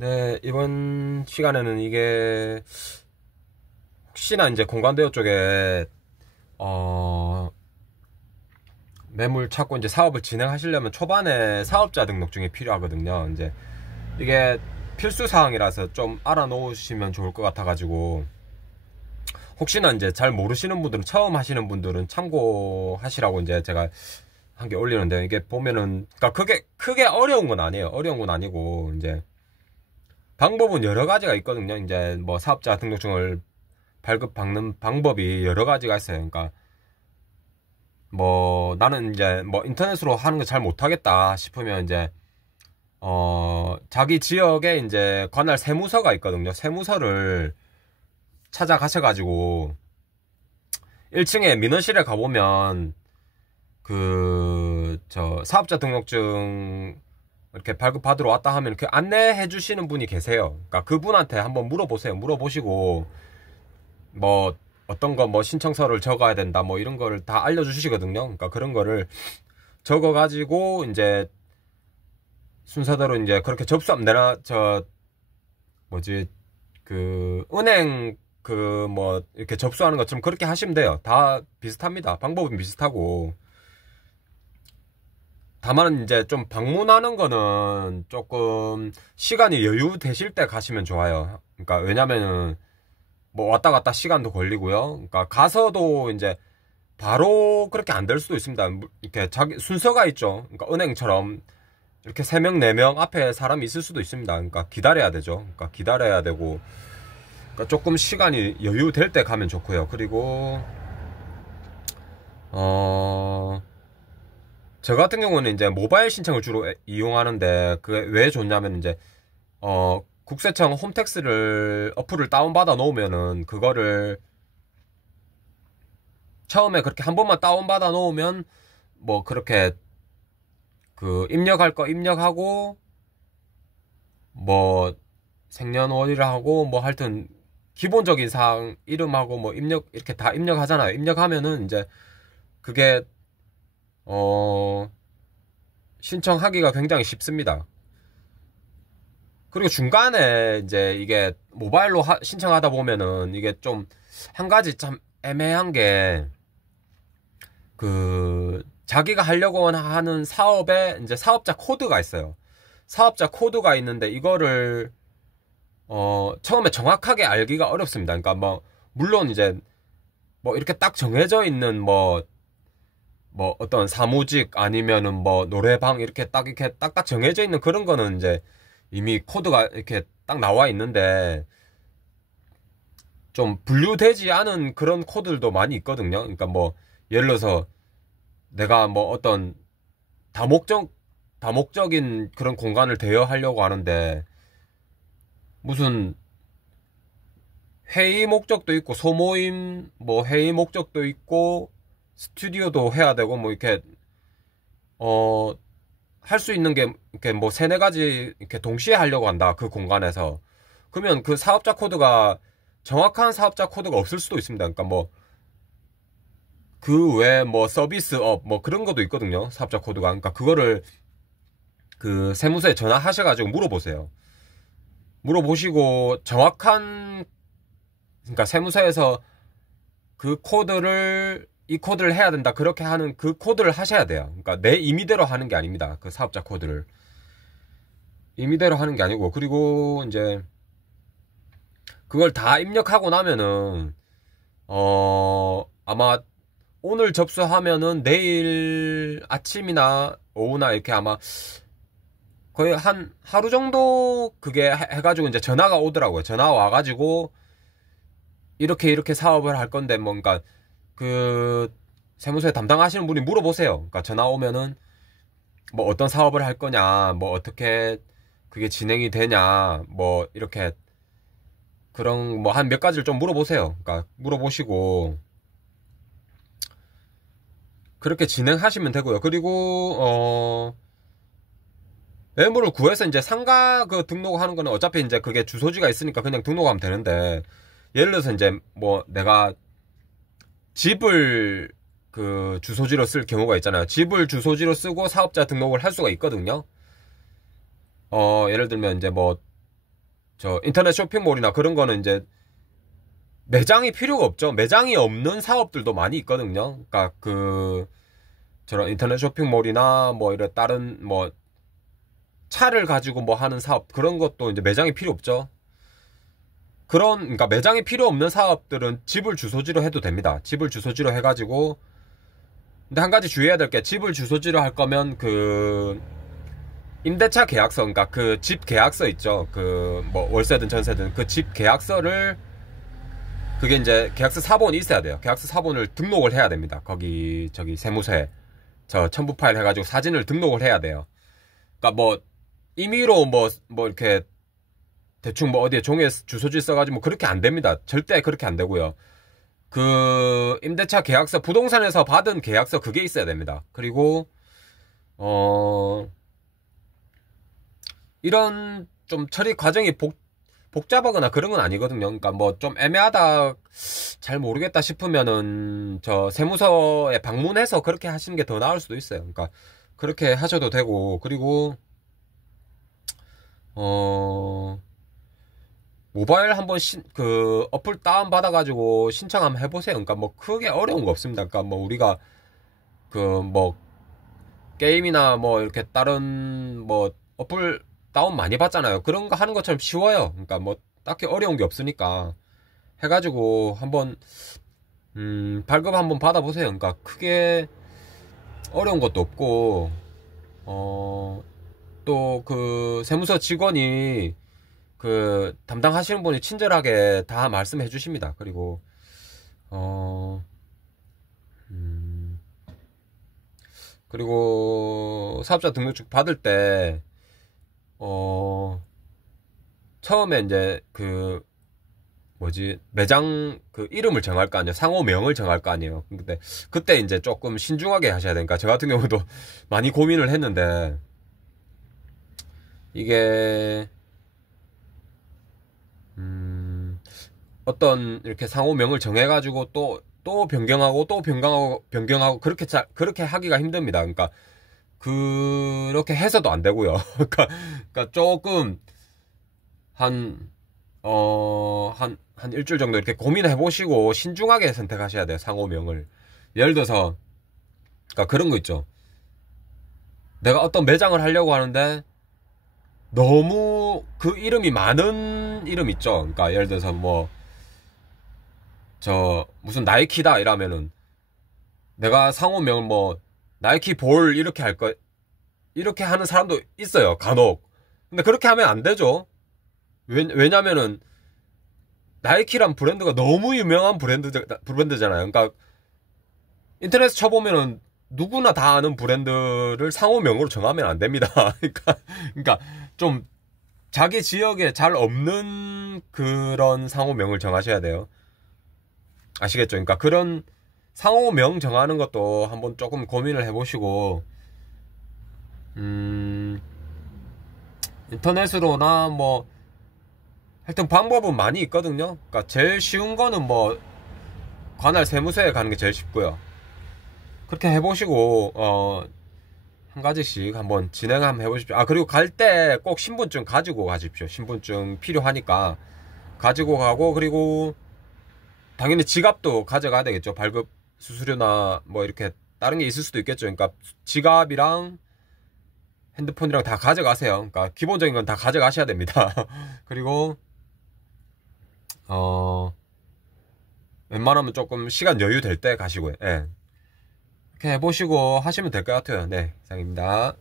네, 이번 시간에는 이게 혹시나 이제 공관대요 쪽에 어 매물 찾고 이제 사업을 진행하시려면 초반에 사업자 등록증이 필요하거든요. 이제 이게 필수 사항이라서 좀 알아놓으시면 좋을 것 같아가지고, 혹시나 이제 잘 모르시는 분들은, 처음 하시는 분들은 참고하시라고 이제 제가 한 개 올리는데, 이게 보면은 그러니까 크게 어려운 건 아니에요. 어려운 건 아니고, 이제 방법은 여러 가지가 있거든요. 이제 뭐 사업자 등록증을 발급받는 방법이 여러 가지가 있어요. 그러니까 뭐 나는 이제 뭐 인터넷으로 하는 거 잘 못하겠다 싶으면 이제 자기 지역에 이제 관할 세무서가 있거든요. 세무서를 찾아가셔가지고 1층에 민원실에 가보면 저 사업자 등록증 이렇게 발급받으러 왔다 하면 그 안내해 주시는 분이 계세요. 그러니까 그분한테 한번 물어보세요. 물어보시고 뭐 어떤 거 뭐 신청서를 적어야 된다 뭐 이런 거를 다 알려주시거든요. 그러니까 그런 거를 적어가지고 이제 순서대로 이제 그렇게 접수하면 되나, 뭐지, 은행 뭐 이렇게 접수하는 것처럼 그렇게 하시면 돼요. 다 비슷합니다. 방법은 비슷하고. 다만 이제 좀 방문하는 거는 조금 시간이 여유 되실 때 가시면 좋아요. 그러니까 왜냐면은 뭐 왔다 갔다 시간도 걸리고요. 그러니까 가서도 이제 바로 그렇게 안 될 수도 있습니다. 이렇게 자기 순서가 있죠. 그러니까 은행처럼 이렇게 3명, 4명 앞에 사람이 있을 수도 있습니다. 그러니까 기다려야 되죠. 그러니까 기다려야 되고, 그러니까 조금 시간이 여유 될 때 가면 좋고요. 그리고 저 같은 경우는 이제 모바일 신청을 주로 이용하는데, 그게 왜 좋냐면 이제 국세청 홈택스를 어플을 다운받아 놓으면은 그거를 처음에 그렇게 한 번만 다운받아 놓으면 뭐 그렇게 입력할 거 입력하고 뭐 생년월일을 하고 뭐 하여튼 기본적인 사항 이름하고 뭐 입력 이렇게 다 입력하잖아요. 입력하면은 이제 그게 신청하기가 굉장히 쉽습니다. 그리고 중간에 이제 이게 모바일로 신청하다 보면은 이게 좀 한 가지 참 애매한 게, 자기가 하려고 하는 사업에 이제 사업자 코드가 있어요. 사업자 코드가 있는데 이거를 처음에 정확하게 알기가 어렵습니다. 그러니까 뭐 물론 이제 뭐 이렇게 딱 정해져 있는 뭐 어떤 사무직 아니면은 뭐 노래방 이렇게 딱딱 정해져 있는 그런 거는 이제 이미 코드가 이렇게 딱 나와 있는데, 좀 분류되지 않은 그런 코드들도 많이 있거든요. 그러니까 뭐 예를 들어서 내가 뭐 어떤 다목적인 그런 공간을 대여하려고 하는데, 무슨 회의 목적도 있고 소모임 뭐 회의 목적도 있고 스튜디오도 해야 되고 뭐 이렇게 할 수 있는 게 이렇게 뭐 세네 가지 이렇게 동시에 하려고 한다, 그 공간에서. 그러면 그 사업자 코드가 정확한 사업자 코드가 없을 수도 있습니다. 그러니까 뭐 그 외에 뭐 서비스업 뭐 그런 것도 있거든요, 사업자 코드가. 그러니까 그거를 세무서에 전화하셔가지고 물어보세요. 물어보시고 정확한, 그러니까 세무서에서 이 코드를 해야 된다 그렇게 하는 그 코드를 하셔야 돼요. 그러니까 내 임의대로 하는 게 아닙니다. 그 사업자 코드를 임의대로 하는 게 아니고. 그리고 이제 그걸 다 입력하고 나면은 아마 오늘 접수하면은 내일 아침이나 오후나 이렇게 아마 거의 한 하루 정도 그게 해가지고 이제 전화가 오더라고요. 전화 와가지고 이렇게 사업을 할 건데 뭔가 세무서에 담당하시는 분이 물어보세요. 그러니까 전화 오면은 뭐 어떤 사업을 할 거냐, 뭐 어떻게 그게 진행이 되냐, 뭐 이렇게 그런 뭐 한 몇 가지를 좀 물어보세요. 그러니까 물어보시고 그렇게 진행하시면 되고요. 그리고 매물을 구해서 이제 상가 등록하는 거는 어차피 이제 그게 주소지가 있으니까 그냥 등록하면 되는데, 예를 들어서 이제 뭐 내가 집을 주소지로 쓸 경우가 있잖아요. 집을 주소지로 쓰고 사업자 등록을 할 수가 있거든요. 예를 들면 이제 뭐 저 인터넷 쇼핑몰이나 그런 거는 이제 매장이 필요가 없죠. 매장이 없는 사업들도 많이 있거든요. 그러니까 저런 인터넷 쇼핑몰이나 뭐 이런 다른 뭐 차를 가지고 뭐 하는 사업, 그런 것도 이제 매장이 필요 없죠. 그러니까 매장이 필요 없는 사업들은 집을 주소지로 해도 됩니다. 집을 주소지로 해가지고. 근데 한 가지 주의해야 될 게, 집을 주소지로 할 거면 임대차 계약서, 그러니까 그 집 계약서 있죠. 뭐 월세든 전세든 그 집 계약서를, 그게 이제 계약서 사본이 있어야 돼요. 계약서 사본을 등록을 해야 됩니다. 저기 세무서에 저 첨부 파일 해가지고 사진을 등록을 해야 돼요. 그러니까 뭐 임의로 뭐 이렇게 대충 뭐 어디에 종이에 주소지 써가지고 뭐 그렇게 안 됩니다. 절대 그렇게 안 되고요. 임대차 계약서, 부동산에서 받은 계약서, 그게 있어야 됩니다. 그리고 이런 좀 처리 과정이 복잡하거나 그런 건 아니거든요. 그러니까 뭐 좀 애매하다, 잘 모르겠다 싶으면은 저 세무서에 방문해서 그렇게 하시는 게 더 나을 수도 있어요. 그러니까 그렇게 하셔도 되고, 그리고 모바일 한번 어플 다운받아가지고 신청 한번 해보세요. 그러니까 뭐 크게 어려운 거 없습니다. 그러니까 뭐 우리가 뭐 게임이나 뭐 이렇게 다른 뭐 어플 다운 많이 받잖아요. 그런 거 하는 것처럼 쉬워요. 그러니까 뭐 딱히 어려운 게 없으니까 해가지고 한번 발급 한번 받아보세요. 그러니까 크게 어려운 것도 없고, 또 세무서 직원이 담당하시는 분이 친절하게 다 말씀해 주십니다. 그리고 그리고 사업자 등록증 받을 때 처음에 이제 매장 이름을 정할 거 아니에요. 상호명을 정할 거 아니에요. 근데 그때 이제 조금 신중하게 하셔야 되니까, 저 같은 경우도 많이 고민을 했는데, 이게 어떤 이렇게 상호명을 정해가지고 또 변경하고 또 변경하고 그렇게 하기가 힘듭니다. 그러니까 그렇게 해서도 안 되고요. 그러니까 조금 한 일주일 정도 이렇게 고민해 보시고 신중하게 선택하셔야 돼요. 상호명을. 예를 들어서, 그러니까 그런 거 있죠. 내가 어떤 매장을 하려고 하는데 너무 그 이름이 많은 이름 있죠. 그러니까 예를 들어서 무슨 나이키다 이러면은 내가 상호명을 나이키 볼 이렇게 하는 사람도 있어요, 간혹. 근데 그렇게 하면 안 되죠. 왜냐면은 나이키란 브랜드가 너무 유명한 브랜드잖아요. 그러니까 인터넷에 쳐보면은 누구나 다 아는 브랜드를 상호명으로 정하면 안 됩니다. 그러니까 좀 자기 지역에 잘 없는 그런 상호명을 정하셔야 돼요. 아시겠죠? 그러니까 그런 상호명 정하는 것도 한번 조금 고민을 해보시고, 인터넷으로나 하여튼 방법은 많이 있거든요. 그러니까 제일 쉬운 거는 관할 세무서에 가는 게 제일 쉽고요. 그렇게 해보시고 한 가지씩 한번 진행 한번 해보십시오. 그리고 갈 때 꼭 신분증 가지고 가십시오. 신분증 필요하니까 가지고 가고, 그리고 당연히 지갑도 가져가야 되겠죠. 발급 수수료나 이렇게 다른 게 있을 수도 있겠죠. 그러니까 지갑이랑 핸드폰이랑 다 가져가세요. 그러니까 기본적인 건 다 가져가셔야 됩니다. 그리고 웬만하면 조금 시간 여유 될 때 가시고요. 예. 이렇게 해보시고 하시면 될 것 같아요. 네, 이상입니다.